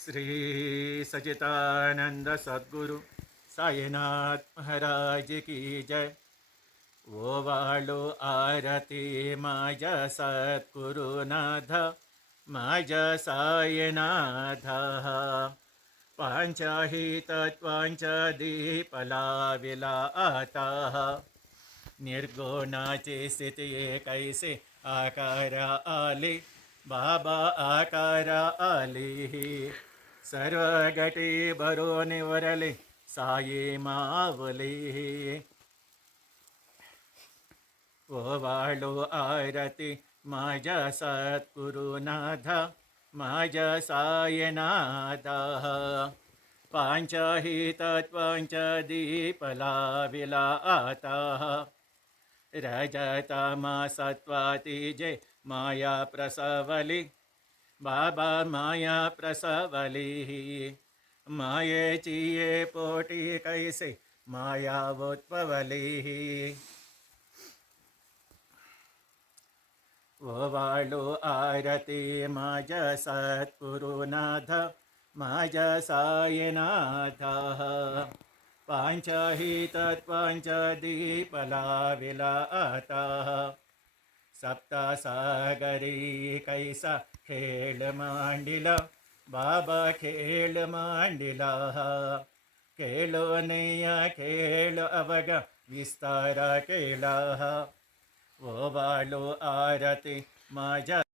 श्री सच्चिदानंद सद्गुरु साईनाथ महाराज की जय। वो वालो आरती माझ्या सद्गुरुनाथ, माझ्या साईनाथ। पांचाही तत्वांचा दीप लाविला आता, निर्गुणाची स्थिती कैसे आकार आली, बाबा आकार आली। सर्व गटी भरून वरले साई मावली। ओवाळो आरती माझ्या सद्गुरुनाथ, माझ्या साईनाथ। पांचाही तत्वांचा दीप लाविला आता, रजतमा सत्वाती जे माया प्रसवली, बाबा माया प्रसवली। मायेची ये पोटी कैसे माया उत्पवली। ओवाळो आरती माझ्या सद्गुरुनाथ, माझ्या साईनाथ। पांचाही तत्वांचा दीप लाविला आता, सप्तसागरी कैसा खेळ मांडिला, बाबा खेळ मांडिला। खेळो नैया खेळ अवघ विस्तार केला। ओवाळो आरती माझ्या